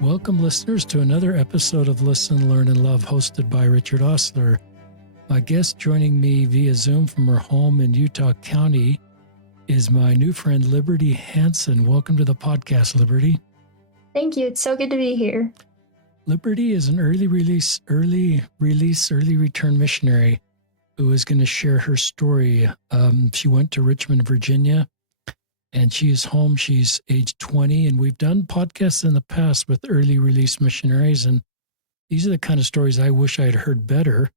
Welcome, listeners, to another episode of Listen, Learn, and Love, hosted by Richard Osler. My guest joining me via Zoom from her home in Utah County is my new friend, Liberty Hansen. Welcome to the podcast, Liberty. Thank you. It's so good to be here. Liberty is an early return missionary who is going to share her story. She went to Richmond, Virginia, and she is home. She's age 20, and we've done podcasts in the past with early release missionaries, and these are the kind of stories I wish I had heard better,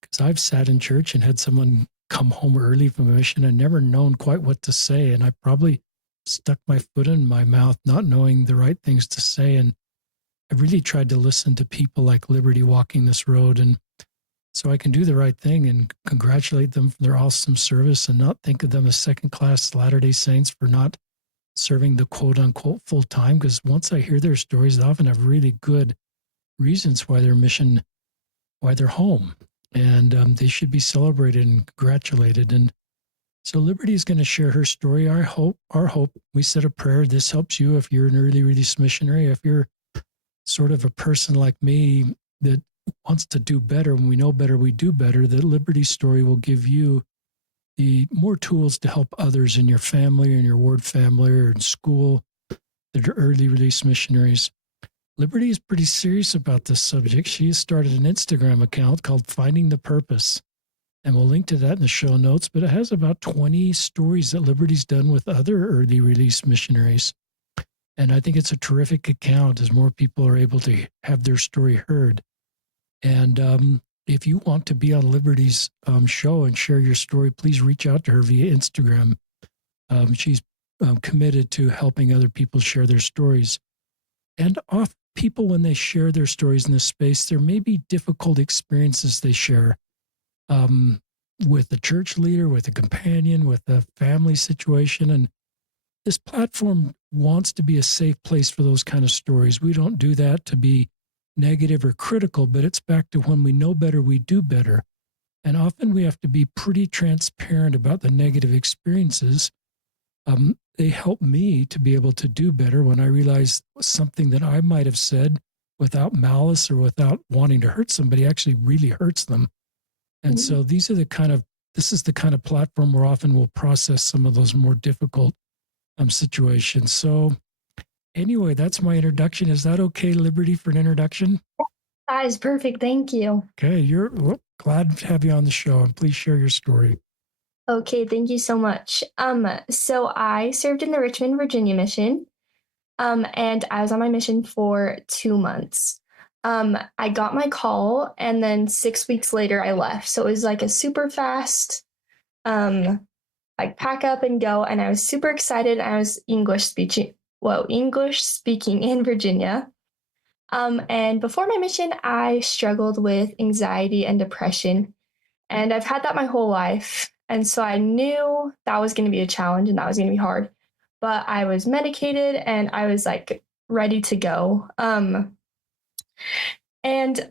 because I've sat in church and had someone come home early from a mission and never known quite what to say, and I probably stuck my foot in my mouth not knowing the right things to say, and I really tried to listen to people like Liberty walking this road, and so I can do the right thing and congratulate them for their awesome service and not think of them as second-class Latter-day Saints for not serving the quote-unquote full-time, because once I hear their stories, they often have really good reasons why they're home, and they should be celebrated and congratulated. And so Liberty is going to share her story. Our hope, we said a prayer. This helps you if you're an early release missionary, if you're sort of a person like me that wants to do better. When we know better, we do better. The Liberty story will give you the more tools to help others in your family or in your ward family or in school that are early release missionaries. Liberty is pretty serious about this subject. She has started an Instagram account called Finding the Purpose, and we'll link to that in the show notes, but it has about 20 stories that Liberty's done with other early release missionaries. And I think it's a terrific account as more people are able to have their story heard. And if you want to be on Liberty's show and share your story, please reach out to her via Instagram. She's committed to helping other people share their stories. And often people, when they share their stories in this space, there may be difficult experiences they share with a church leader, with a companion, with a family situation. And this platform wants to be a safe place for those kind of stories. We don't do that to be negative or critical, but it's back to when we know better, we do better. And often we have to be pretty transparent about the negative experiences. They help me to be able to do better when I realize something that I might have said without malice or without wanting to hurt somebody actually really hurts them. And so this is the kind of platform where often we'll process some of those more difficult situations. So anyway, that's my introduction. Is that okay, Liberty, for an introduction? That is perfect. Thank you. Okay, glad to have you on the show, and please share your story. Okay, thank you so much. So I served in the Richmond, Virginia mission, and I was on my mission for 2 months. I got my call, and then 6 weeks later I left. So it was like a super fast, like pack up and go, and I was super excited. I was English speaking in Virginia. And before my mission, I struggled with anxiety and depression, and I've had that my whole life. And so I knew that was going to be a challenge and that was going to be hard, but I was medicated and I was like ready to go. And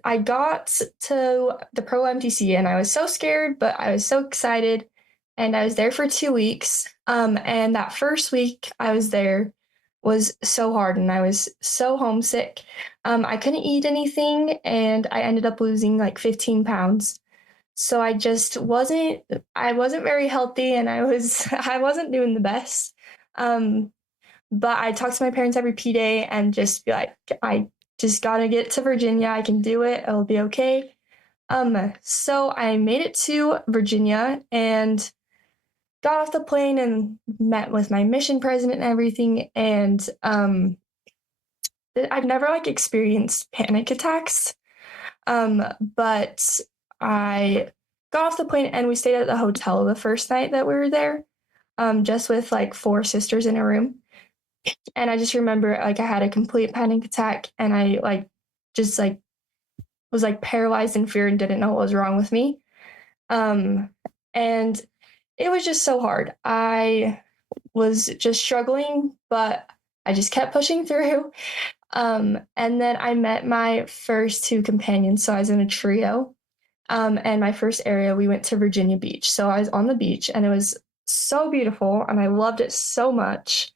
I got to the Pro MTC and I was so scared, but I was so excited. And I was there for 2 weeks. And that first week I was there was so hard and I was so homesick. I couldn't eat anything and I ended up losing like 15 pounds. So I wasn't very healthy and I wasn't doing the best. But I talked to my parents every P day and just be like, I just gotta get to Virginia. I can do it. It'll be okay. So I made it to Virginia and got off the plane and met with my mission president and everything. And I've never like experienced panic attacks. But I got off the plane and we stayed at the hotel the first night that we were there, just with like 4 sisters in a room. And I just remember like I had a complete panic attack and I was like paralyzed in fear and didn't know what was wrong with me. And it was just so hard. I was just struggling, but I just kept pushing through. And then I met my first 2 companions. So I was in a trio. And my first area, we went to Virginia Beach. So I was on the beach and it was so beautiful and I loved it so much.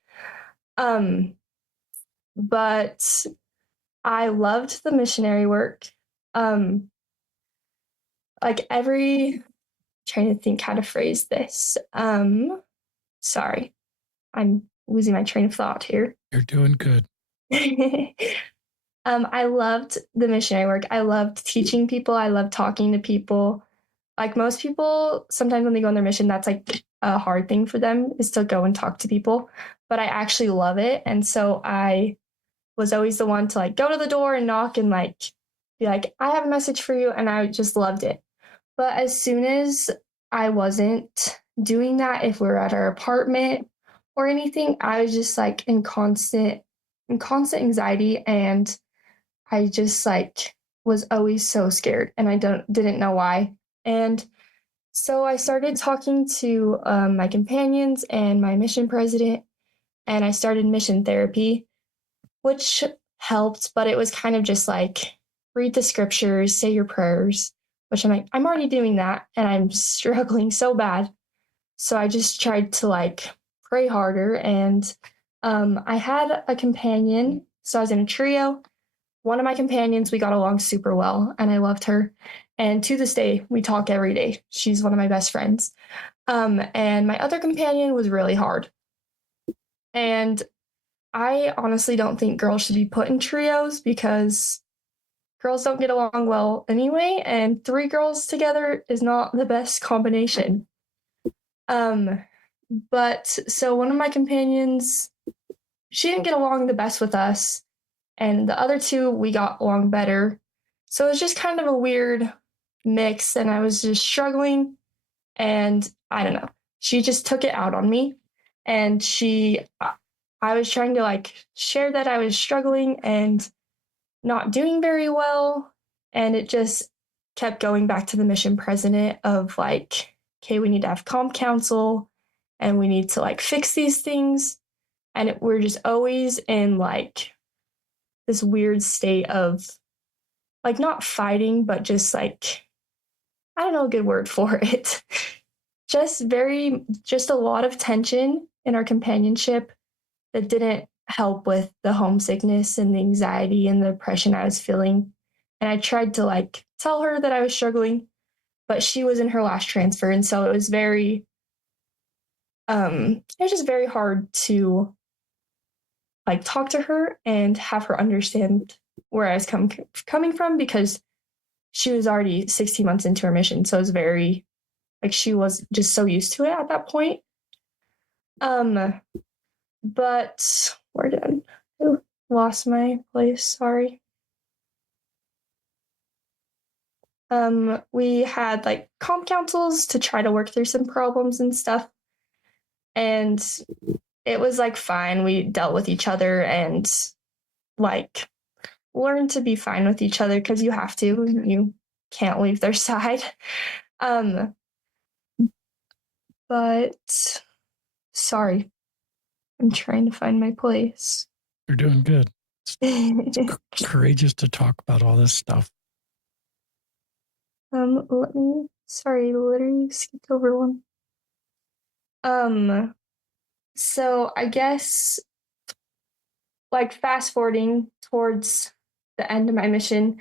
But I loved the missionary work. Um, like every trying to think how to phrase this. Sorry, I'm losing my train of thought here. You're doing good. I loved the missionary work. I loved teaching people. I loved talking to people. Like most people, sometimes when they go on their mission, that's like a hard thing for them is to go and talk to people. But I actually love it. And so I was always the one to like go to the door and knock and like be like, I have a message for you. And I just loved it. But as soon as I wasn't doing that, if we were at our apartment or anything, I was just like in constant anxiety, and I just like was always so scared, and I didn't know why. And so I started talking to my companions and my mission president, and I started mission therapy, which helped, but it was kind of just like read the scriptures, say your prayers, which I'm like, I'm already doing that and I'm struggling so bad. So I just tried to like pray harder. And I had a companion. So I was in a trio. One of my companions, we got along super well and I loved her. And to this day, we talk every day. She's one of my best friends. And my other companion was really hard. And I honestly don't think girls should be put in trios because girls don't get along well anyway, and three girls together is not the best combination. Um, but so one of my companions, she didn't get along the best with us, and the other two, we got along better. So it was just kind of a weird mix, and I was just struggling, and I don't know. She just took it out on me, and I was trying to like share that I was struggling and not doing very well. And it just kept going back to the mission president of like, okay, we need to have calm council and we need to like fix these things. And we're just always in like this weird state of like not fighting, but just like, I don't know a good word for it. Just a lot of tension in our companionship that didn't help with the homesickness and the anxiety and the depression I was feeling. And I tried to like tell her that I was struggling, but she was in her last transfer. And so it was just very hard to like talk to her and have her understand where I was coming from because she was already 16 months into her mission. So it was very like she was just so used to it at that point. Um, but where did I lost my place? Sorry. We had like calm councils to try to work through some problems and stuff. And it was like fine. We dealt with each other and like learned to be fine with each other because you have to. You can't leave their side. Um, but sorry, I'm trying to find my place. You're doing good. It's courageous to talk about all this stuff. Sorry, literally skipped over one. So I guess like fast forwarding towards the end of my mission,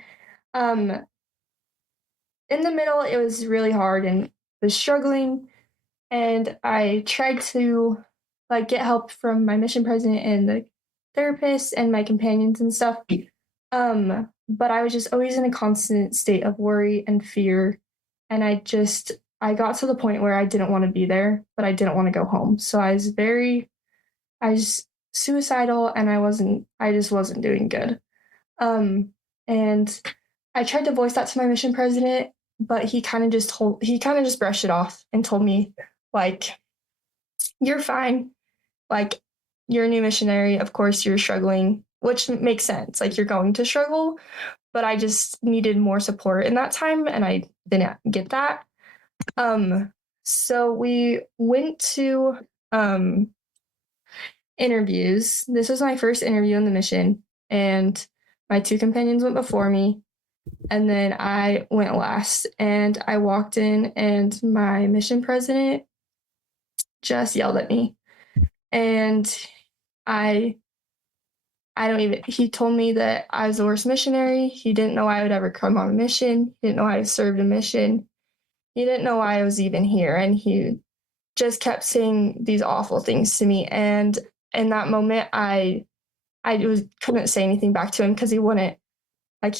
um, in the middle it was really hard and was struggling, and I tried to like get help from my mission president and the therapist and my companions and stuff. But I was just always in a constant state of worry and fear, and I got to the point where I didn't want to be there, but I didn't want to go home. So I was suicidal, and I just wasn't doing good. And I tried to voice that to my mission president, but he kind of just brushed it off and told me like, you're fine. Like, you're a new missionary. Of course you're struggling, which makes sense. Like, you're going to struggle, but I just needed more support in that time and I didn't get that. So we went to interviews. This was my first interview in the mission, and my two companions went before me, and then I went last. And I walked in, and my mission president just yelled at me, and I he told me that I was the worst missionary. He didn't know I would ever come on a mission. He didn't know I served a mission. He didn't know I was even here. And he just kept saying these awful things to me. And in that moment, couldn't say anything back to him because he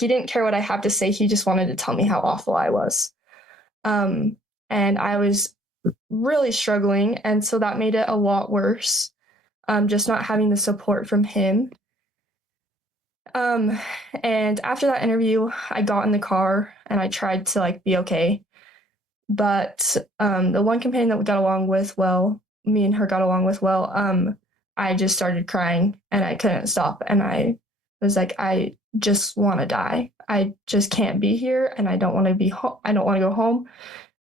didn't care what I have to say. He just wanted to tell me how awful I was. And I was really struggling. And so that made it a lot worse. Just not having the support from him. And after that interview, I got in the car and I tried to be okay. But the one companion that we got along with well, me and her got along with well, I just started crying and I couldn't stop. And I was like, I just want to die. I just can't be here and I don't want to be home. I don't want to go home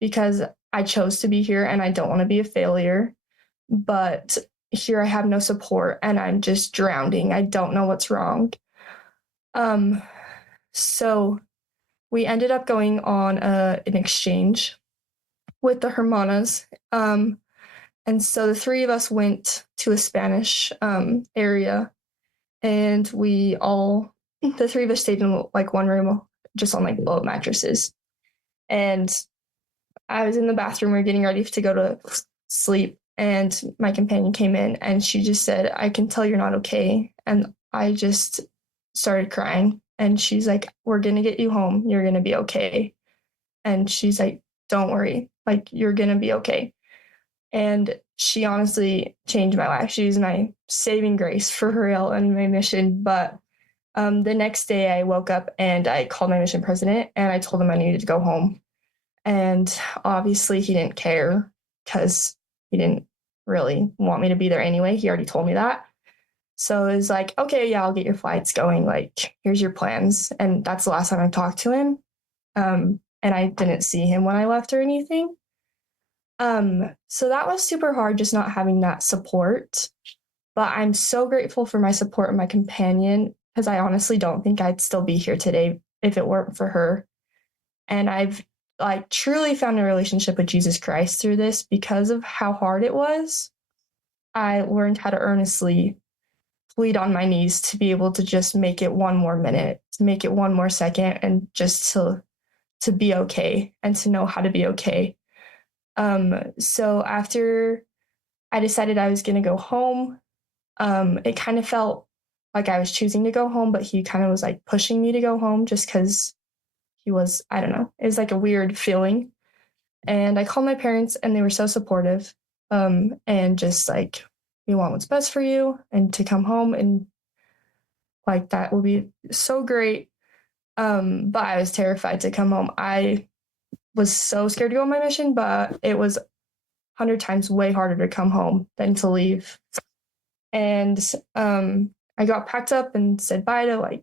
because I chose to be here and I don't want to be a failure. But here I have no support and I'm just drowning. I don't know what's wrong. So we ended up going on an exchange with the Hermanas. And so the three of us went to a Spanish area, and the three of us stayed in one room, just on low mattresses. And I was in the bathroom, we were getting ready to go to sleep, and my companion came in, and she just said, "I can tell you're not okay." And I just started crying, and she's like, "We're gonna get you home. You're gonna be okay." And she's like, "Don't worry, you're gonna be okay." And she honestly changed my life. She's my saving grace for real and my mission. But the next day I woke up and I called my mission president and I told him I needed to go home. And obviously he didn't care because he didn't really want me to be there anyway. He already told me that. So it was like, okay, yeah, I'll get your flights going. Here's your plans. And that's the last time I talked to him. And I didn't see him when I left or anything. So that was super hard, just not having that support. But I'm so grateful for my support and my companion because I honestly don't think I'd still be here today if it weren't for her. And I've truly found a relationship with Jesus Christ through this because of how hard it was. I learned how to earnestly plead on my knees to be able to just make it one more minute, to make it one more second, and just to be okay and to know how to be okay. So after I decided I was going to go home, it kind of felt like I was choosing to go home, but he kind of was pushing me to go home just because he was, I don't know, it was a weird feeling. And I called my parents and they were so supportive, and just we want what's best for you and to come home, and that will be so great. But I was terrified to come home. I was so scared to go on my mission, but it was 100 times way harder to come home than to leave. And I got packed up and said bye to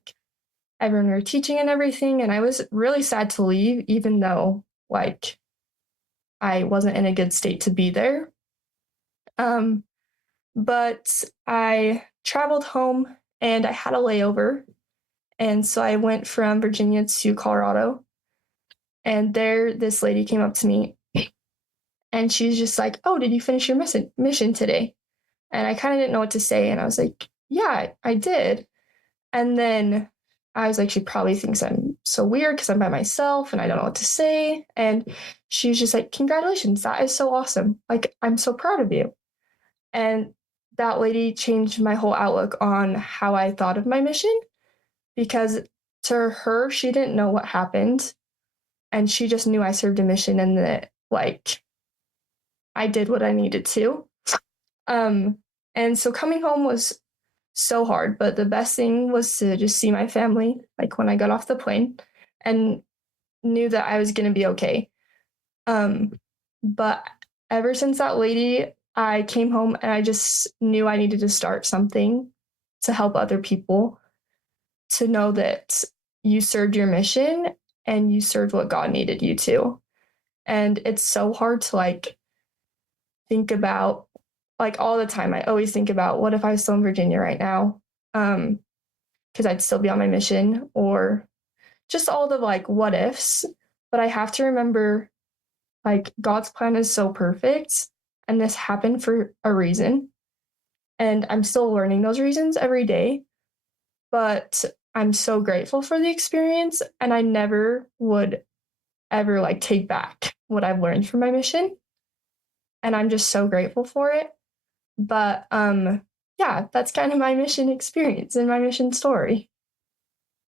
everyone we were teaching and everything. And I was really sad to leave, even though I wasn't in a good state to be there. But I traveled home and I had a layover. And so I went from Virginia to Colorado. And there, this lady came up to me and she's just like, "Oh, did you finish your mission today?" And I kind of didn't know what to say. And I was like, "Yeah, I did." And then I was like, she probably thinks I'm so weird because I'm by myself and I don't know what to say. And she was just like, "Congratulations, that is so awesome. I'm so proud of you." And that lady changed my whole outlook on how I thought of my mission, because to her, she didn't know what happened. And she just knew I served a mission and that I did what I needed to. And so coming home was so hard, but the best thing was to just see my family, when I got off the plane, and knew that I was going to be okay. But ever since that lady, I came home and I just knew I needed to start something to help other people, to know that you served your mission and you served what God needed you to. And it's so hard to think about all the time. I always think about, what if I was still in Virginia right now? Because I'd still be on my mission, or just all the what ifs. But I have to remember God's plan is so perfect and this happened for a reason. And I'm still learning those reasons every day. but I'm so grateful for the experience, and I never would ever like take back what I've learned from my mission, and I'm just so grateful for it. But yeah, that's kind of my mission experience and my mission story.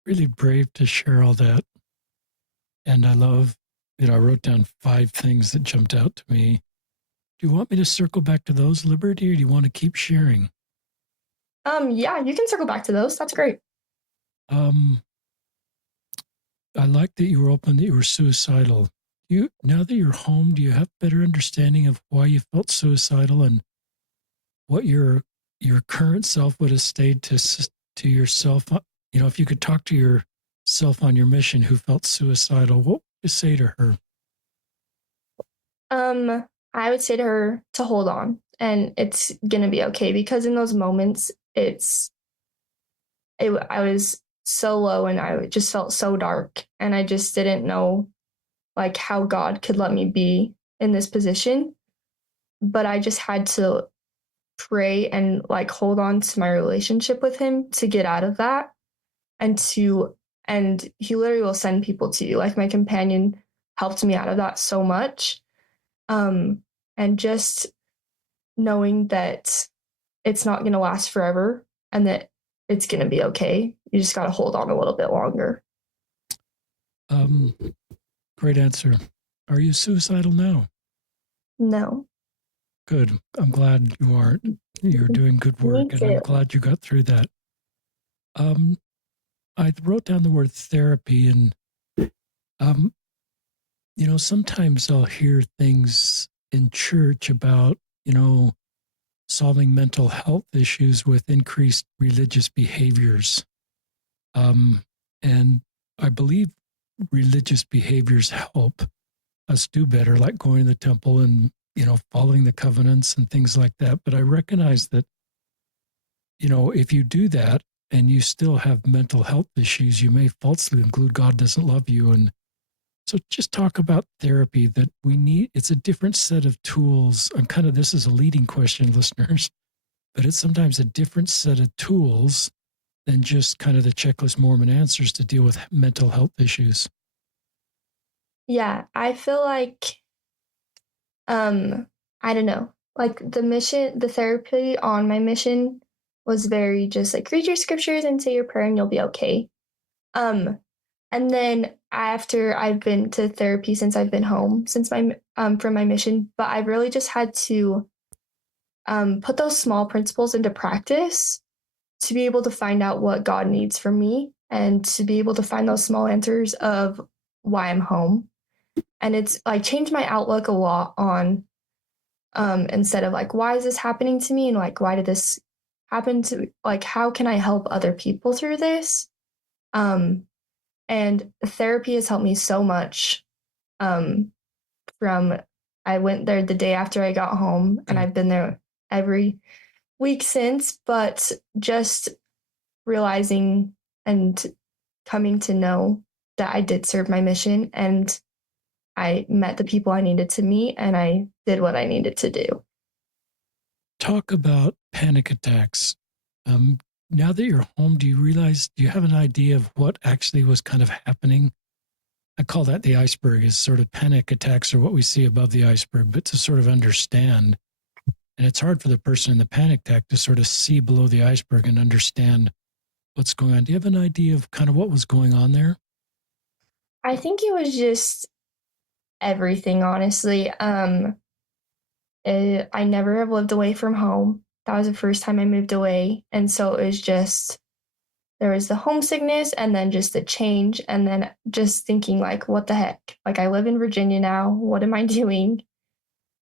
Really brave to share all that. And I love, I wrote down 5 things that jumped out to me. Do you want me to circle back to those, Liberty, or do you want to keep sharing? Yeah, you can circle back to those. That's great. Um, I like that you were open that you were suicidal. You now that you're home, do you have better understanding of why you felt suicidal and what your current self would have stayed to yourself? If you could talk to yourself on your mission who felt suicidal, what would you say to her? I would say to her to hold on and it's gonna be okay because in those moments I was so low and I just felt so dark and I just didn't know like how God could let me be in this position. But I just had to pray and like hold on to my relationship with him to get out of that and he literally will send people to you. Like my companion helped me out of that so much. Um and just knowing that it's not going to last forever and that it's going to be okay. You just got to hold on a little bit longer. Um, Great answer. Are you suicidal now? No. Good. I'm glad you aren't. You're doing good Me work, and I'm too. glad you got through that. Um, I wrote down the word therapy, and um, sometimes I'll hear things in church about solving mental health issues with increased religious behaviors, and I believe religious behaviors help us do better, like going to the temple and following the covenants and things like that. But I recognize that if you do that and you still have mental health issues, you may falsely conclude God doesn't love you. And so just talk about therapy that we need. It's a different set of tools. I'm kind of, this is a leading question, listeners, but it's sometimes a different set of tools than just kind of the checklist Mormon answers to deal with mental health issues. Yeah, I feel like um I don't know. Like the therapy on my mission was very just like read your scriptures and say your prayer and you'll be okay. Um and then after I've been to therapy since I've been home since my from my mission, but I've really just had to put those small principles into practice to be able to find out what God needs from me and to be able to find those small answers of why I'm home. And it's like changed my outlook a lot on instead of like, why is this happening to me? And like, why did this happen to like, how can I help other people through this? Um, and therapy has helped me so much. Um, from I went there the day after I got home and Good. I've been there every week since, but just realizing and coming to know that I did serve my mission and I met the people I needed to meet and I did what I needed to do. Talk about panic attacks. Um, Now that you're home, do you have an idea of what actually was kind of happening? I call that the iceberg, is sort of panic attacks are what we see above the iceberg, but to sort of understand. And it's hard for the person in the panic attack to sort of see below the iceberg and understand what's going on. Do you have an idea of kind of what was going on there? I think it was just everything, honestly. I never have lived away from home. That was the first time I moved away. And so it was just, there was the homesickness and then just the change. And then just thinking, like, what the heck? Like, I live in Virginia now. What am I doing?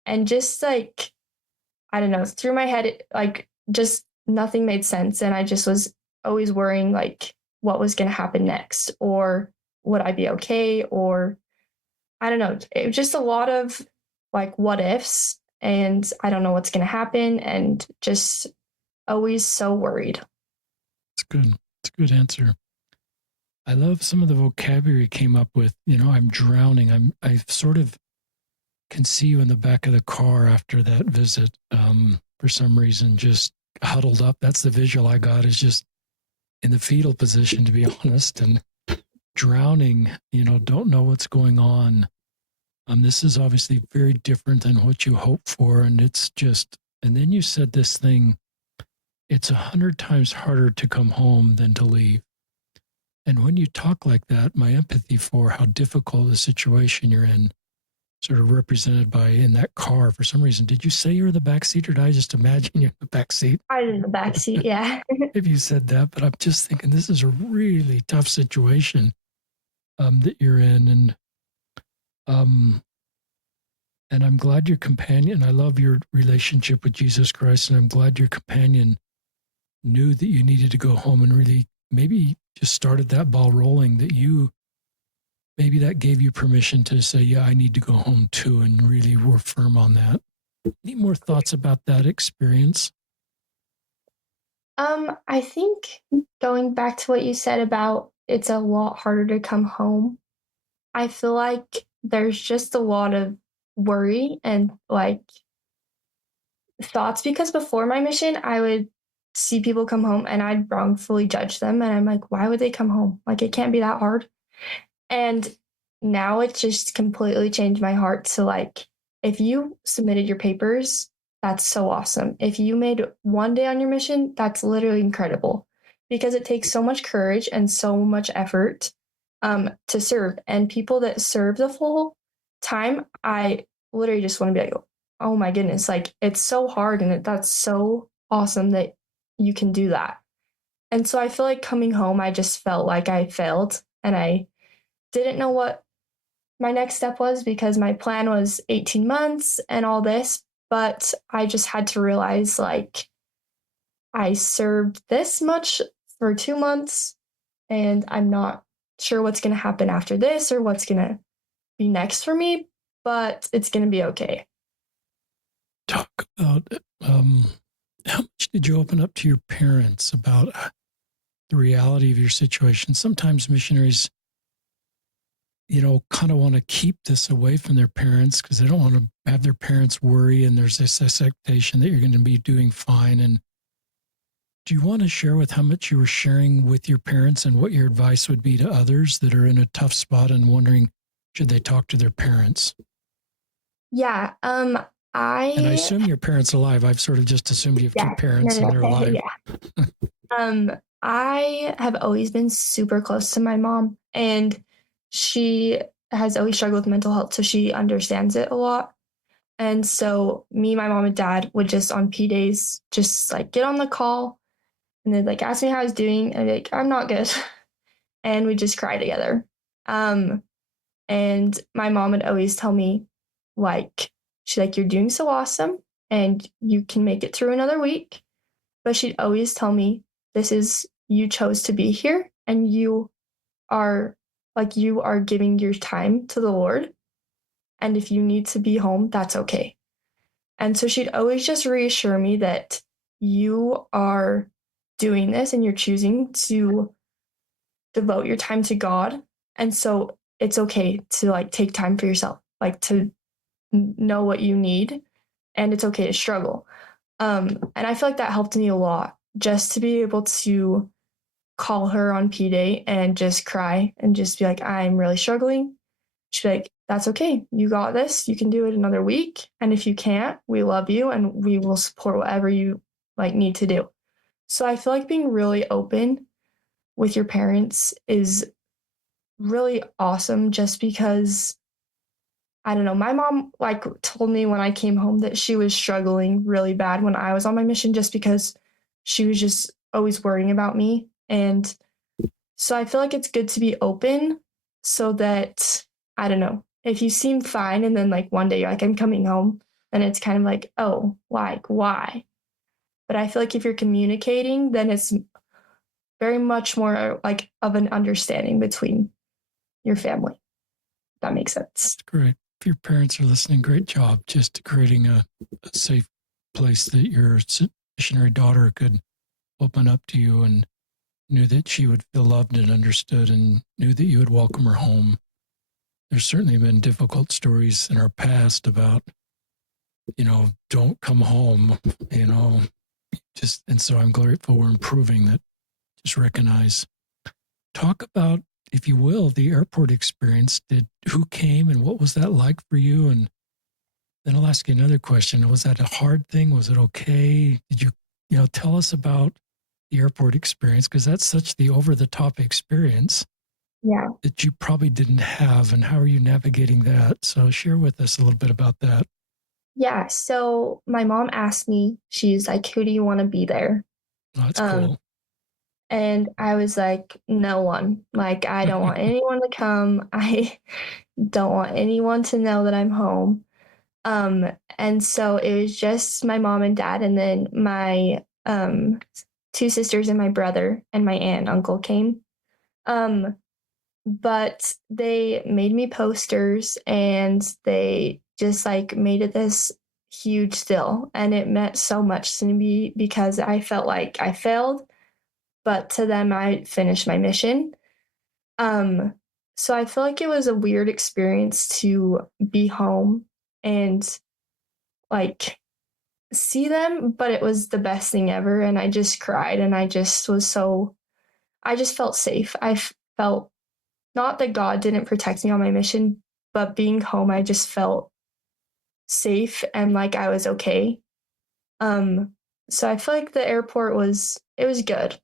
And just like, I don't know, through my head, like, just nothing made sense. And I just was always worrying, like, what was going to happen next? Or would I be okay? Or I don't know. It was just a lot of like what ifs and I don't know what's going to happen and just always so worried. It's good. It's a good answer. I love some of the vocabulary you came up with. I'm drowning. I sort of can see you in the back of the car after that visit. For some reason, just huddled up. That's the visual I got, is just in the fetal position, to be honest, and drowning, don't know what's going on. This is obviously very different than what you hope for. And it's just, and then you said this thing, it's 100 times harder to come home than to leave. And when you talk like that, my empathy for how difficult the situation you're in, sort of represented by in that car for some reason. Did you say you're in the back seat, or did I just imagine you're in the back seat? I was in the back seat, yeah. If you said that, but I'm just thinking this is a really tough situation that you're in, and I'm glad your companion. I love your relationship with Jesus Christ, and I'm glad your companion knew that you needed to go home and really maybe just started that ball rolling. Maybe that gave you permission to say, yeah, I need to go home too, and really were firm on that. Any more thoughts about that experience? I think going back to what you said about it's a lot harder to come home, I feel like there's just a lot of worry and like thoughts because before my mission, I would see people come home and I'd wrongfully judge them. And I'm like, why would they come home? Like, it can't be that hard. And now it just completely changed my heart to like, if you submitted your papers, that's so awesome. If you made one day on your mission, that's literally incredible because it takes so much courage and so much effort to serve. And people that serve the full time, I literally just want to be like, oh my goodness, like it's so hard and that's so awesome that you can do that. And so I feel like coming home, I just felt like I failed and I didn't know what my next step was because my plan was 18 months and all this, but I just had to realize like I served this much for 2 months and I'm not sure what's going to happen after this or what's going to be next for me, but it's going to be okay. Talk about how much did you open up to your parents about the reality of your situation? Sometimes missionaries, kind of want to keep this away from their parents because they don't want to have their parents worry, and there's this expectation that you're going to be doing fine. And do you want to share with how much you were sharing with your parents and what your advice would be to others that are in a tough spot and wondering, should they talk to their parents? Yeah. And I assume your parents are alive. I've sort of just assumed you have two parents and they're alive. Yeah. I have always been super close to my mom, and she has always struggled with mental health, so she understands it a lot. And so me, my mom, and dad would just on P days just like get on the call and they'd like ask me how I was doing, and I'd be like, I'm not good. And we just cry together. And my mom would always tell me, like, she's like, you're doing so awesome and you can make it through another week. But she'd always tell me, this is, you chose to be here and you are giving your time to the Lord. And if you need to be home, that's okay. And so she'd always just reassure me that you are doing this and you're choosing to devote your time to God. And so it's okay to like take time for yourself, like to know what you need, and it's okay to struggle. And I feel like that helped me a lot just to be able to call her on P Day and just cry and just be like, I'm really struggling. She'd be like, that's okay. You got this. You can do it another week. And if you can't, we love you and we will support whatever you like need to do. So I feel like being really open with your parents is really awesome just because I don't know, my mom like told me when I came home that she was struggling really bad when I was on my mission just because she was just always worrying about me. And so I feel like it's good to be open so that, I don't know, if you seem fine and then like one day you're like, I'm coming home, then it's kind of like, oh, like, why? But I feel like if you're communicating, then it's very much more like of an understanding between your family. If that makes sense. That's great. If your parents are listening, great job just creating a safe place that your missionary daughter could open up to you and knew that she would feel loved and understood and knew that you would welcome her home. There's certainly been difficult stories in our past about, don't come home, and so I'm grateful we're improving that. just recognize. Talk about, if you will, the airport experience. Who came and what was that like for you? And then I'll ask you another question. Was that a hard thing? Was it okay? Did you tell us about the airport experience? Because that's such the over the top experience Yeah. that you probably didn't have. And how are you navigating that? So share with us a little bit about that. Yeah. So my mom asked me, she's like, who do you want to be there? Oh, that's Um, cool. and I was like, no one. Like, I don't want anyone to come. I don't want anyone to know that I'm home. And so it was just my mom and dad, and then my two sisters and my brother and my aunt and uncle came. Um, but they made me posters and they just like made it this huge deal. And it meant so much to me because I felt like I failed, but to them, I finished my mission. Um, so I feel like it was a weird experience to be home and like see them, but it was the best thing ever. And I just cried and I just felt safe. Felt not that God didn't protect me on my mission, but being home, I just felt safe and like I was okay. Um, so I feel like the airport it was good,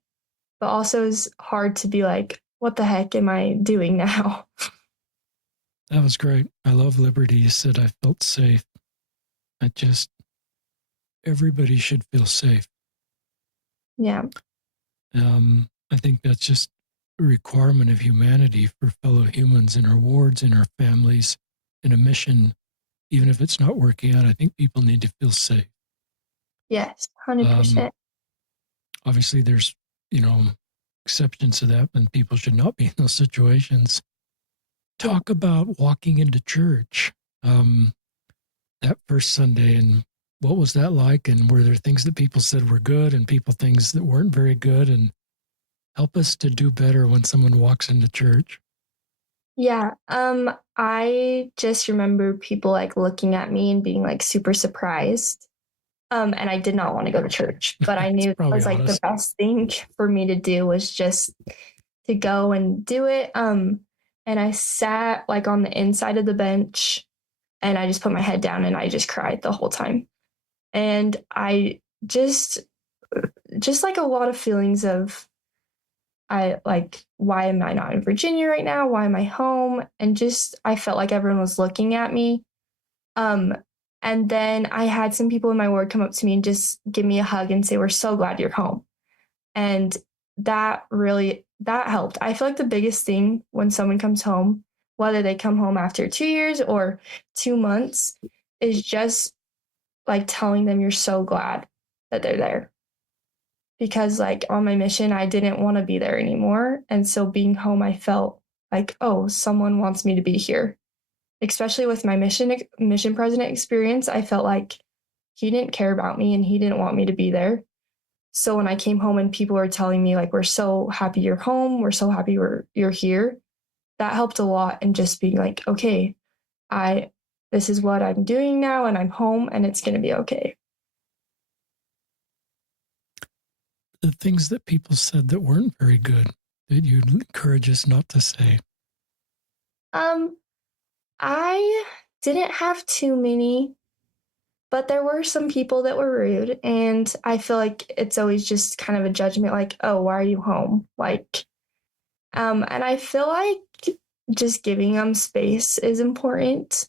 but also it was hard to be like, what the heck am I doing now? That was great. I love Liberty. You said I felt safe. Everybody should feel safe. Yeah. I think that's just a requirement of humanity for fellow humans in our wards, in our families, in a mission. Even if it's not working out, I think people need to feel safe. Yes. Um, 100%. obviously, there's, exceptions to that, and people should not be in those situations. Yeah. Talk about walking into church that first Sunday, and what was that like? And were there things that people said were good and things that weren't very good? And help us to do better when someone walks into church. Yeah. I just remember people like looking at me and being like super surprised. And I did not want to go to church, but I It's knew that probably was like the honest. best thing for me to do was just to go and do it. And I sat like on the inside of the bench and I just put my head down and I just cried the whole time. And I just like a lot of feelings of I like, why am I not in Virginia right now? Why am I home? And just I felt like everyone was looking at me. Um, and then I had some people in my ward come up to me and just give me a hug and say, "We're so glad you're home." And that helped. I feel like the biggest thing when someone comes home, whether they come home after 2 years or 2 months, is just like telling them you're so glad that they're there. Because like on my mission, I didn't want to be there anymore. And so being home, I felt like, oh, someone wants me to be here. Especially with my mission president experience, I felt like he didn't care about me and he didn't want me to be there. So when I came home and people were telling me like, we're so happy you're home, we're so happy you're here, that helped a lot. And just being like, okay, I this is what I'm doing now and I'm home and it's gonna be okay. The things that people said that weren't very good that you'd encourage us not to say. Um, I didn't have too many, but there were some people that were rude, and I feel like it's always just kind of a judgment like, "Oh, why are you home?" Like, and I feel like just giving them space is important,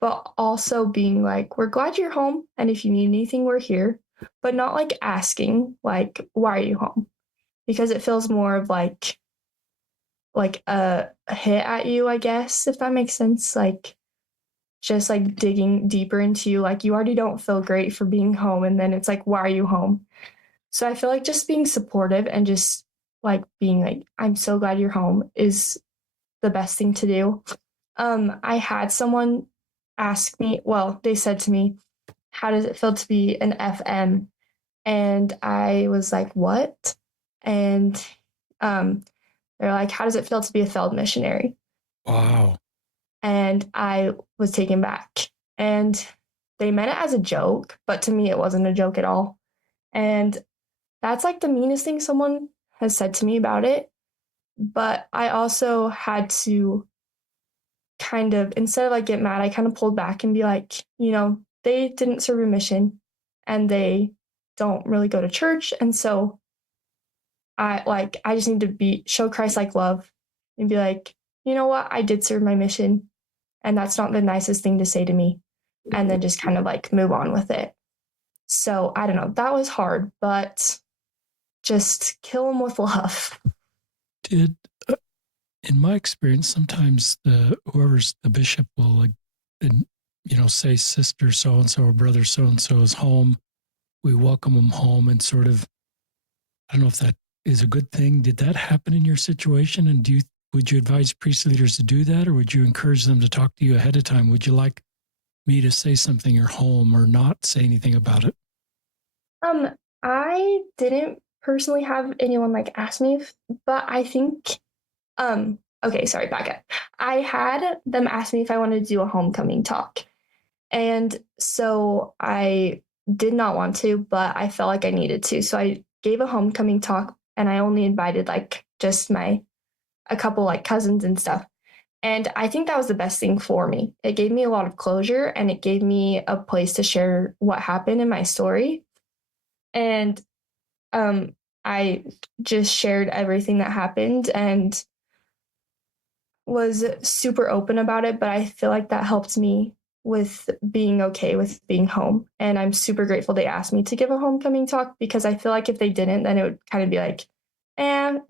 but also being like, "We're glad you're home, and if you need anything, we're here." But not like asking, like, "Why are you home?" Because it feels more of like a hit at you, I guess, if that makes sense. Like just like digging deeper into you, like you already don't feel great for being home, and then it's like, why are you home? So I feel like just being supportive and just like being like, I'm so glad you're home is the best thing to do. I had someone ask me, well, they said to me, how does it feel to be an FM? And I was like, what? And they're like, how does it feel to be a failed missionary? Wow. And I was taken back. And they meant it as a joke, but to me, it wasn't a joke at all. And that's like the meanest thing someone has said to me about it. But I also had to kind of, instead of like get mad, I kind of pulled back and be like, they didn't serve a mission and they don't really go to church. And so I just need to show Christ like love and be like, you know what? I did serve my mission and that's not the nicest thing to say to me. And then just kind of like move on with it. So I don't know. That was hard, but just kill them with love. Did in my experience, sometimes whoever's the bishop will like, say sister so and so or brother so and so is home. We welcome them home and sort of. I don't know if that is a good thing. Did that happen in your situation? And would you advise priest leaders to do that, or would you encourage them to talk to you ahead of time? Would you like me to say something you're home or not say anything about it? I didn't personally have anyone like ask me, but I think, okay, sorry, back up. I had them ask me if I wanted to do a homecoming talk. And so I did not want to, but I felt like I needed to. So I gave a homecoming talk and I only invited like just a couple like cousins and stuff. And I think that was the best thing for me. It gave me a lot of closure and it gave me a place to share what happened in my story. And I just shared everything that happened and was super open about it. But I feel like that helped me with being okay with being home. And I'm super grateful they asked me to give a homecoming talk because I feel like if they didn't, then it would kind of be like,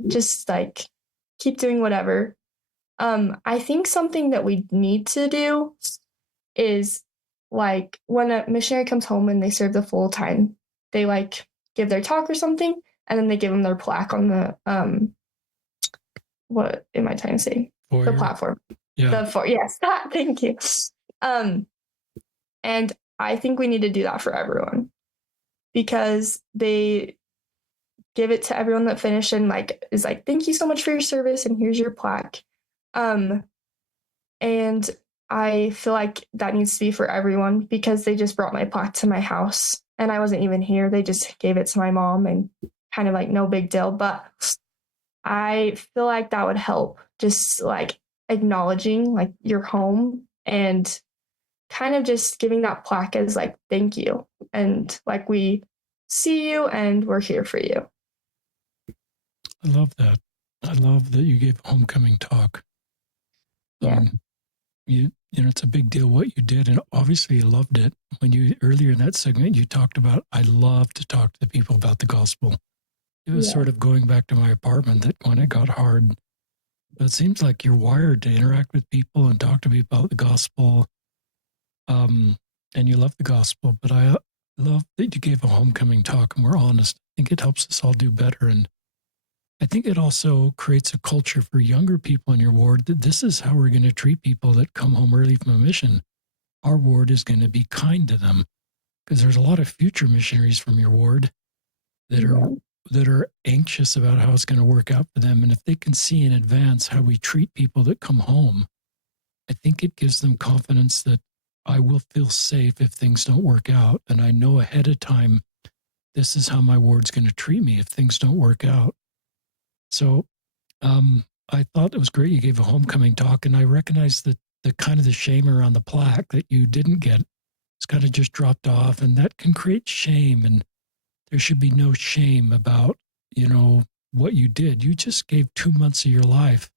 just like keep doing whatever. I think something that we need to do is like when a missionary comes home and they serve the full time, they like give their talk or something, and then they give them their plaque on the what am I trying to say? The platform. Yeah. Yes, that. Thank you. And I think we need to do that for everyone because they give it to everyone that finished and like is like, thank you so much for your service and here's your plaque. And I feel like that needs to be for everyone because they just brought my plaque to my house and I wasn't even here. They just gave it to my mom and kind of like no big deal. But I feel like that would help just like acknowledging like your home and kind of just giving that plaque as like, thank you. And like, we see you and we're here for you. I love that. I love that you gave a homecoming talk. Yeah. It's a big deal what you did, and obviously you loved it. When you earlier in that segment, you talked about, I love to talk to the people about the gospel. It was sort of going back to my apartment that when it got hard, but it seems like you're wired to interact with people and talk to people about the gospel. And you love the gospel, but I love that you gave a homecoming talk and we're honest. I think it helps us all do better. And I think it also creates a culture for younger people in your ward that this is how we're going to treat people that come home early from a mission. Our ward is going to be kind to them because there's a lot of future missionaries from your ward that are anxious about how it's going to work out for them. And if they can see in advance how we treat people that come home, I think it gives them confidence that I will feel safe if things don't work out. And I know ahead of time, this is how my ward's going to treat me if things don't work out. So I thought it was great you gave a homecoming talk, and I recognized that the kind of the shame around the plaque that you didn't get. It's kind of just dropped off, and that can create shame, and there should be no shame about, what you did. You just gave 2 months of your life,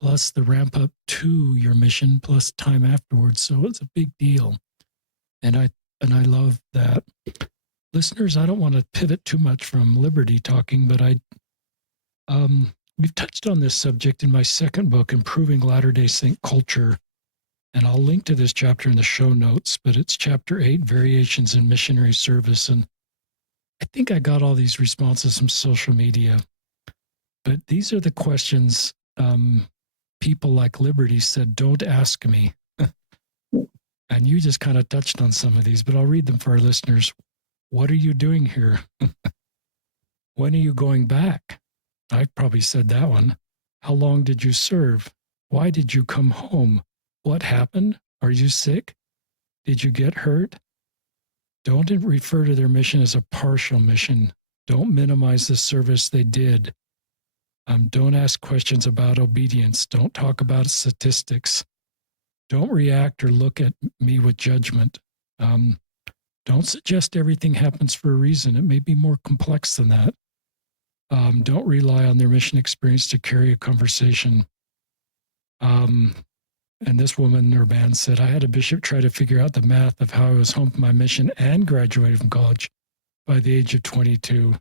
plus the ramp up to your mission, plus time afterwards. So it's a big deal. And I love that. Listeners, I don't want to pivot too much from liberty talking, but we've touched on this subject in my second book, Improving Latter-day Saint Culture. And I'll link to this chapter in the show notes, but it's chapter 8, Variations in Missionary Service. And I think I got all these responses from social media, but these are the questions people like Liberty said, don't ask me. And you just kind of touched on some of these, but I'll read them for our listeners. What are you doing here? When are you going back? I've probably said that one. How long did you serve? Why did you come home? What happened? Are you sick? Did you get hurt? Don't refer to their mission as a partial mission. Don't minimize the service they did. Don't ask questions about obedience. Don't talk about statistics. Don't react or look at me with judgment. Don't suggest everything happens for a reason. It may be more complex than that. Don't rely on their mission experience to carry a conversation. And this woman or man said, I had a bishop try to figure out the math of how I was home from my mission and graduated from college by the age of 22.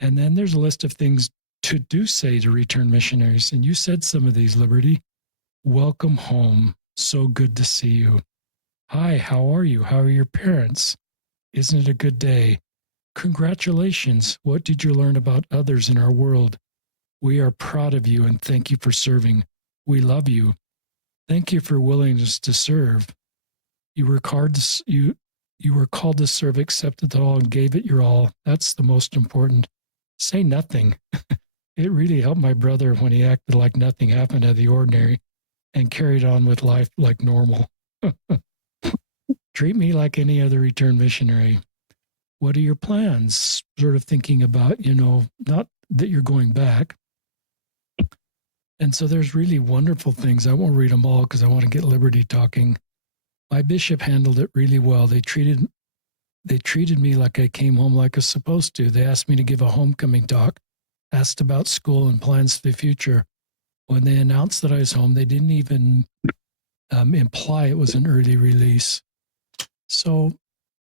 And then there's a list of things to do say to return missionaries. And you said some of these, Liberty. Welcome home. So good to see you. Hi, how are you? How are your parents? Isn't it a good day? Congratulations. What did you learn about others in our world? We are proud of you and thank you for serving. We love you. Thank you for willingness to serve. You were called to serve, accepted it all, and gave it your all. That's the most important. Say nothing. It really helped my brother when he acted like nothing happened out of the ordinary and carried on with life like normal. Treat me like any other returned missionary. What are your plans? Sort of thinking about, not that you're going back. And so there's really wonderful things. I won't read them all because I want to get Liberty talking. My bishop handled it really well. They treated me like I came home like I was supposed to. They asked me to give a homecoming talk, asked about school and plans for the future. When they announced that I was home, they didn't even imply it was an early release. So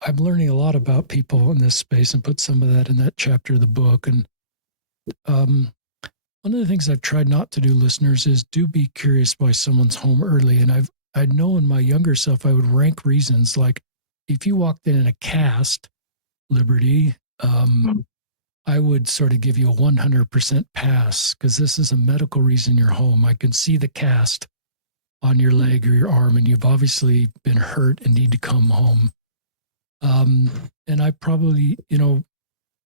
I'm learning a lot about people in this space and put some of that in that chapter of the book. And one of the things I've tried not to do, listeners, is do be curious why someone's home early. And I know in my younger self, I would rank reasons like if you walked in a cast, Liberty, I would sort of give you a 100% pass because this is a medical reason you're home. I can see the cast on your leg or your arm, and you've obviously been hurt and need to come home. And I probably,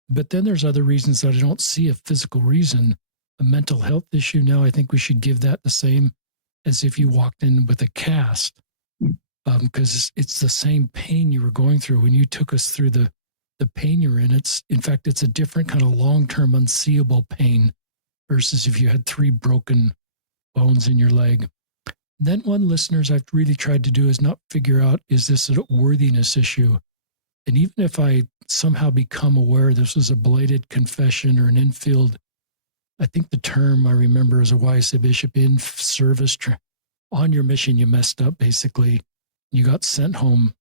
but then there's other reasons that I don't see a physical reason, a mental health issue. Now I think we should give that the same as if you walked in with a cast, because it's the same pain you were going through when you took us through the pain you're in. In fact, it's a different kind of long-term unseeable pain versus if you had 3 broken bones in your leg. Then one listeners I've really tried to do is not figure out, is this a worthiness issue? And even if I somehow become aware this was a belated confession or an infield, I think the term I remember as a YSA bishop, in service, on your mission, you messed up, basically. You got sent home.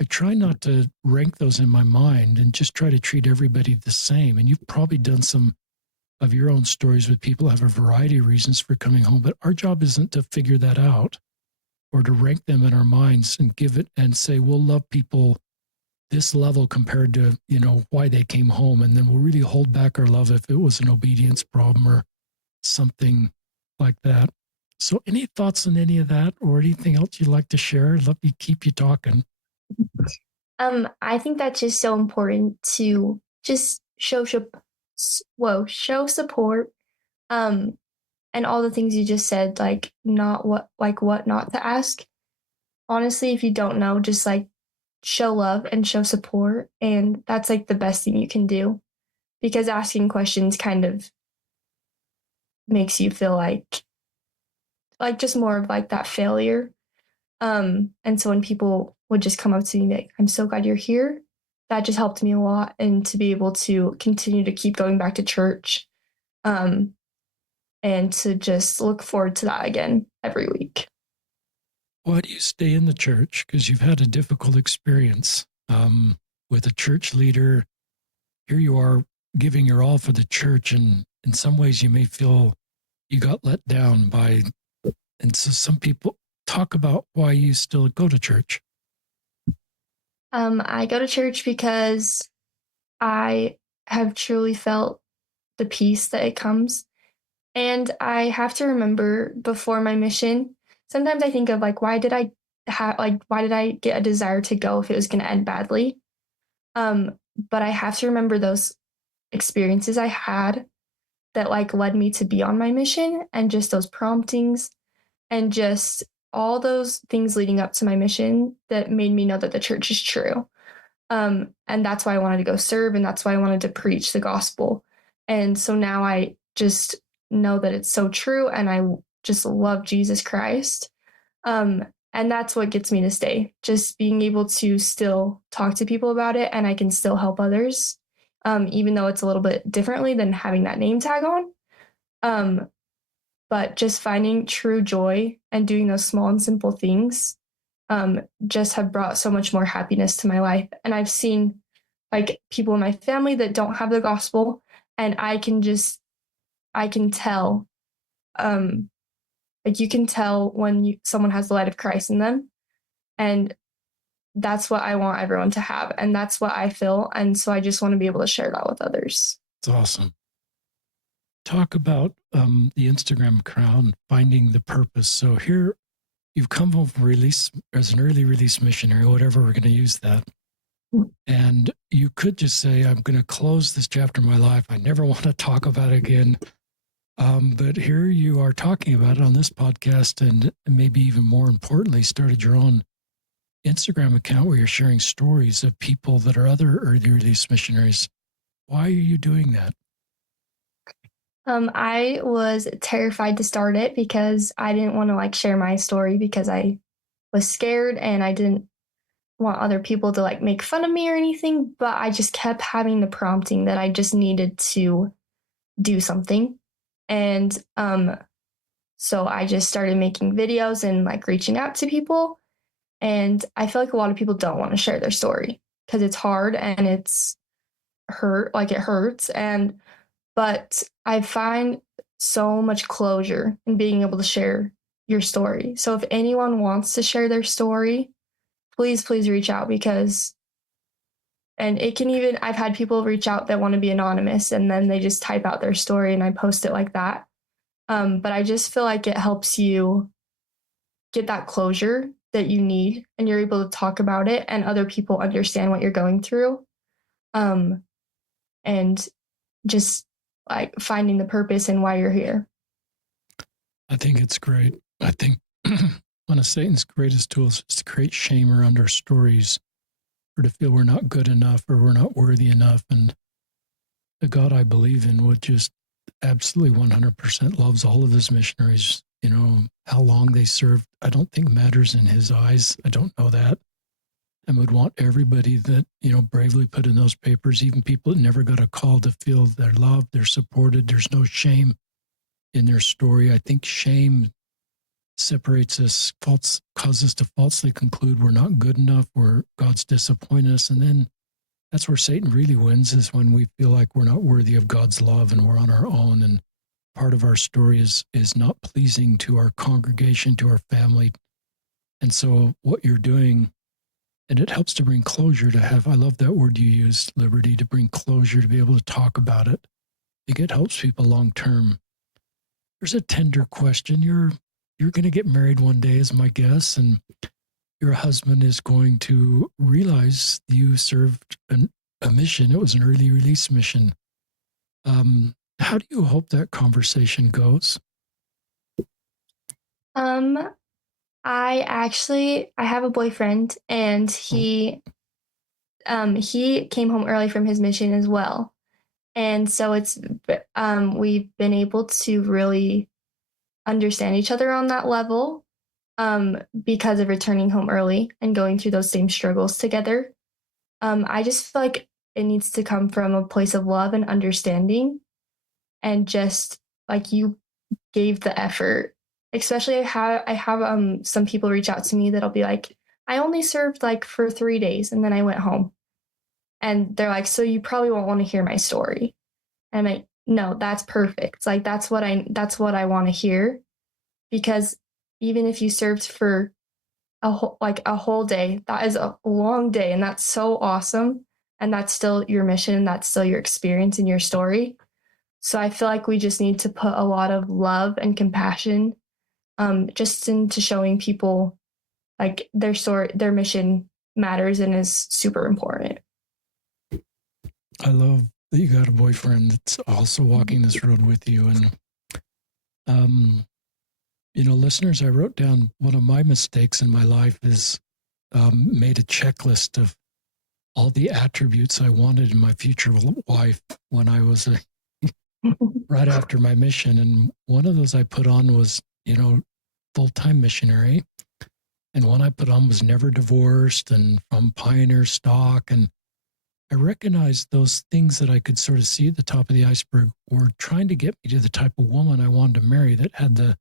I try not to rank those in my mind and just try to treat everybody the same. And you've probably done some of your own stories with people who have a variety of reasons for coming home, but our job isn't to figure that out or to rank them in our minds and give it and say, we'll love people this level compared to, why they came home. And then we'll really hold back our love if it was an obedience problem or something like that. So any thoughts on any of that or anything else you'd like to share? I'd love to keep you talking. I think that's just so important to just show support, and all the things you just said, like what not to ask. Honestly, if you don't know, just like show love and show support, and that's like the best thing you can do, because asking questions kind of makes you feel like just more of like that failure. And so when people would just come up to me and be like, I'm so glad you're here, that just helped me a lot. And to be able to continue to keep going back to church, and to just look forward to that again every week. Why do you stay in the church? Because you've had a difficult experience with a church leader. Here you are giving your all for the church, and in some ways you may feel you got let down by, and so some people talk about why you still go to church. I go to church because I have truly felt the peace that it comes. And I have to remember before my mission, sometimes I think of like, why did I get a desire to go if it was going to end badly? But I have to remember those experiences I had that like led me to be on my mission, and just those promptings and just all those things leading up to my mission that made me know that the church is true. And that's why I wanted to go serve, and that's why I wanted to preach the gospel. And so now I just know that it's so true, and I just love Jesus Christ. And that's what gets me to stay, just being able to still talk to people about it, and I can still help others, even though it's a little bit differently than having that name tag on. Um, but just finding true joy and doing those small and simple things just have brought so much more happiness to my life. And I've seen like people in my family that don't have the gospel, and I can tell, um, like you can tell when someone has the light of Christ in them. And that's what I want everyone to have. And that's what I feel. And so I just want to be able to share that with others. It's awesome. Talk about the Instagram crowd, finding the purpose. So here you've come home from release as an early release missionary, whatever we're going to use that. And you could just say, I'm going to close this chapter of my life. I never want to talk about it again. But here you are talking about it on this podcast, and maybe even more importantly, started your own Instagram account where you're sharing stories of people that are other early release missionaries. Why are you doing that? I was terrified to start it because I didn't want to like share my story because I was scared and I didn't want other people to like make fun of me or anything, but I just kept having the prompting that I just needed to do something. And so I just started making videos and like reaching out to people. And I feel like a lot of people don't want to share their story because it's hard and it's it hurts. But I find so much closure in being able to share your story. So if anyone wants to share their story, please reach out and it can even, I've had people reach out that want to be anonymous and then they just type out their story and I post it like that. But I just feel like it helps you get that closure that you need and you're able to talk about it and other people understand what you're going through. And just like finding the purpose and why you're here. I think it's great. I think one of Satan's greatest tools is to create shame around our stories, or to feel we're not good enough or we're not worthy enough. And the God I believe in would just absolutely 100% loves all of his missionaries. You know, how long they served, I don't think matters in his eyes. I don't know that. And would want everybody that, you know, bravely put in those papers, even people that never got a call, to feel they're loved, they're supported. There's no shame in their story. I think shame separates us, causes us to falsely conclude we're not good enough, or God's disappointed us. And then that's where Satan really wins, is when we feel like we're not worthy of God's love and we're on our own. And part of our story is not pleasing to our congregation, to our family. And so what you're doing, and it helps to bring closure, to have, I love that word you used, liberty, to bring closure, to be able to talk about it. I think it helps people long term. There's a tender question. You're going to get married one day, is my guess, and your husband is going to realize you served a mission. It was an early release mission. How do you hope that conversation goes? I have a boyfriend and he came home early from his mission as well. And so we've been able to really understand each other on that level because of returning home early and going through those same struggles together. I just feel like it needs to come from a place of love and understanding, and just like you gave the effort. Especially I have some people reach out to me that'll be like, I only served like for 3 days and then I went home. And they're like, so you probably won't want to hear my story. And I'm like, no, that's perfect. Like that's what I want to hear. Because even if you served for a whole day, that is a long day, and that's so awesome. And that's still your mission, that's still your experience and your story. So I feel like we just need to put a lot of love and compassion just into showing people like their story, their mission matters and is super important. I love that you got a boyfriend that's also walking this road with you. And, you know, listeners, I wrote down one of my mistakes in my life is made a checklist of all the attributes I wanted in my future wife when I was right after my mission. And one of those I put on was, full-time missionary. And one I put on was never divorced and from pioneer stock. And I recognized those things that I could sort of see at the top of the iceberg were trying to get me to the type of woman I wanted to marry that had the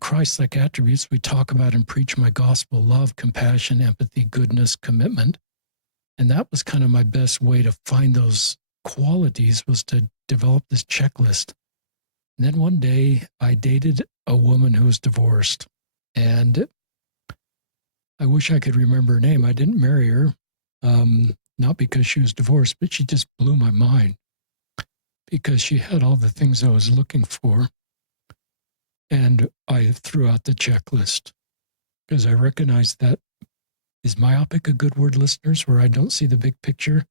Christ-like attributes we talk about and preach my gospel: love, compassion, empathy, goodness, commitment. And that was kind of my best way to find those qualities, was to develop this checklist. And then one day I dated a woman who was divorced, and I wish I could remember her name. I didn't marry her, not because she was divorced, but she just blew my mind because she had all the things I was looking for. And I threw out the checklist because I recognized that. Is myopic a good word, listeners, where I don't see the big picture?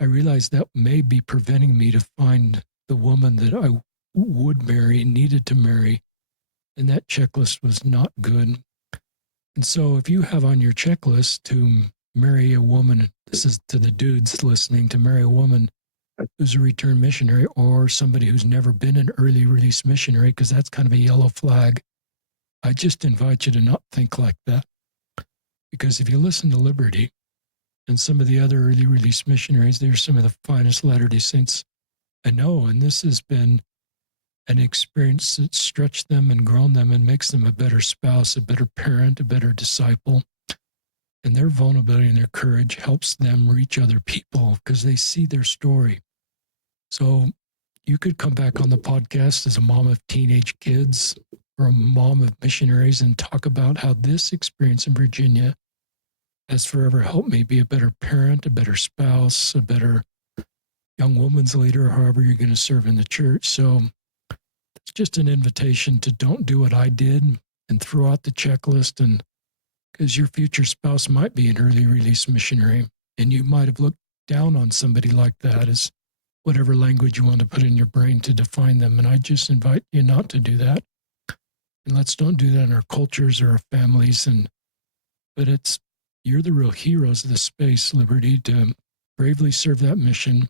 I realized that may be preventing me to find the woman that I would marry, needed to marry. And that checklist was not good. And so if you have on your checklist to marry a woman, this is to the dudes listening, to marry a woman who's a return missionary, or somebody who's never been an early release missionary, because that's kind of a yellow flag, I just invite you to not think like that. Because if you listen to Liberty and some of the other early release missionaries, they're some of the finest Latter-day Saints I know. And this has been an experience that stretched them and grown them and makes them a better spouse, a better parent, a better disciple. And their vulnerability and their courage helps them reach other people because they see their story. So you could come back on the podcast as a mom of teenage kids or a mom of missionaries and talk about how this experience in Virginia has forever helped me be a better parent, a better spouse, a better young woman's leader, however you're going to serve in the church. So it's just an invitation to don't do what I did and throw out the checklist, and because your future spouse might be an early release missionary, and you might have looked down on somebody like that, as whatever language you want to put in your brain to define them. And I just invite you not to do that. And let's don't do that in our cultures or our families. But you're the real heroes of the space, Liberty, to bravely serve that mission.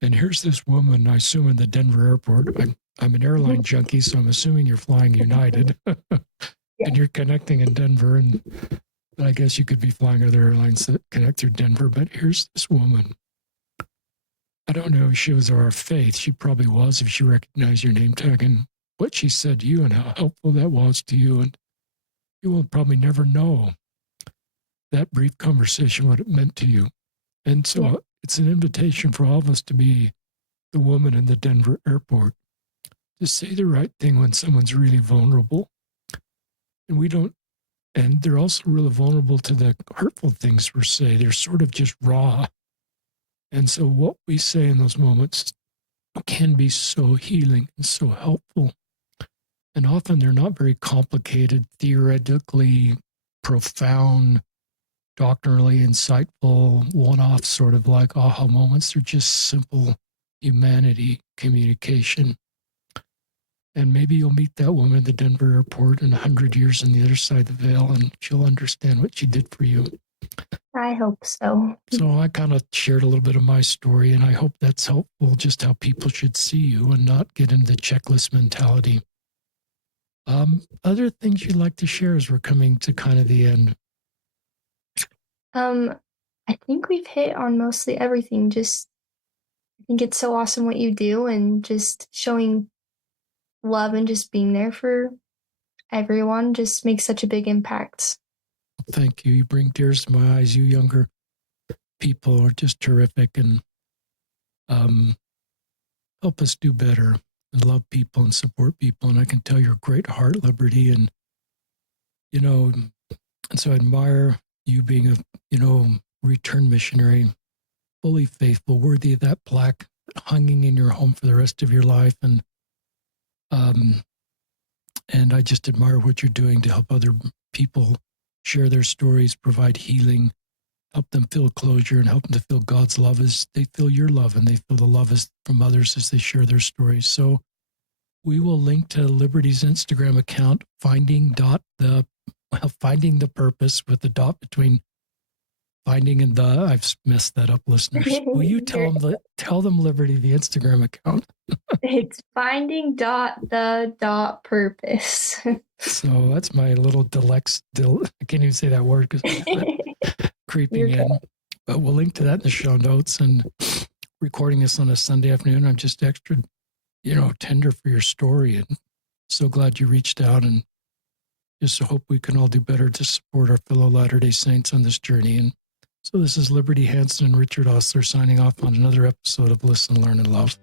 And here's this woman, I assume in the Denver airport. I'm an airline junkie, so I'm assuming you're flying United. And you're connecting in Denver, but I guess you could be flying other airlines that connect through Denver. But here's this woman. I don't know if she was of our faith. She probably was if she recognized your name tag and what she said to you and how helpful that was to you. And you will probably never know that brief conversation, what it meant to you. And so it's an invitation for all of us to be the woman in the Denver airport, to say the right thing when someone's really vulnerable. And they're also really vulnerable to the hurtful things we say. They're sort of just raw. And so what we say in those moments can be so healing and so helpful. And often they're not very complicated, theoretically profound, doctrinally insightful, one-off sort of like aha moments. They're just simple humanity communication. And maybe you'll meet that woman at the Denver airport in 100 years on the other side of the veil, and she'll understand what she did for you. I hope so. So I kind of shared a little bit of my story, and I hope that's helpful, just how people should see you and not get into the checklist mentality. Other things you'd like to share as we're coming to kind of the end? I think we've hit on mostly everything. I think it's so awesome what you do, and just showing love and just being there for everyone just makes such a big impact. Thank you. You bring tears to my eyes. You younger people are just terrific, and help us do better and love people and support people. And I can tell you're a great heart, Liberty. And, and so I admire you being a, return missionary, fully faithful, worthy of that plaque hanging in your home for the rest of your life. And I just admire what you're doing to help other people share their stories, provide healing, help them feel closure, and help them to feel God's love as they feel your love, and they feel the love from others as they share their stories. So we will link to Liberty's Instagram account, finding the purpose, with the dot between Finding in the, I've messed that up, listeners. Will you tell them, Liberty, the Instagram account? It's finding.the.purpose. So that's my little I can't even say that word because creeping You're in. But we'll link to that in the show notes. And recording this on a Sunday afternoon, I'm just extra, tender for your story. And so glad you reached out, and just hope we can all do better to support our fellow Latter-day Saints on this journey. And so this is Liberty Hansen and Richard Osler signing off on another episode of Listen, Learn, and Love.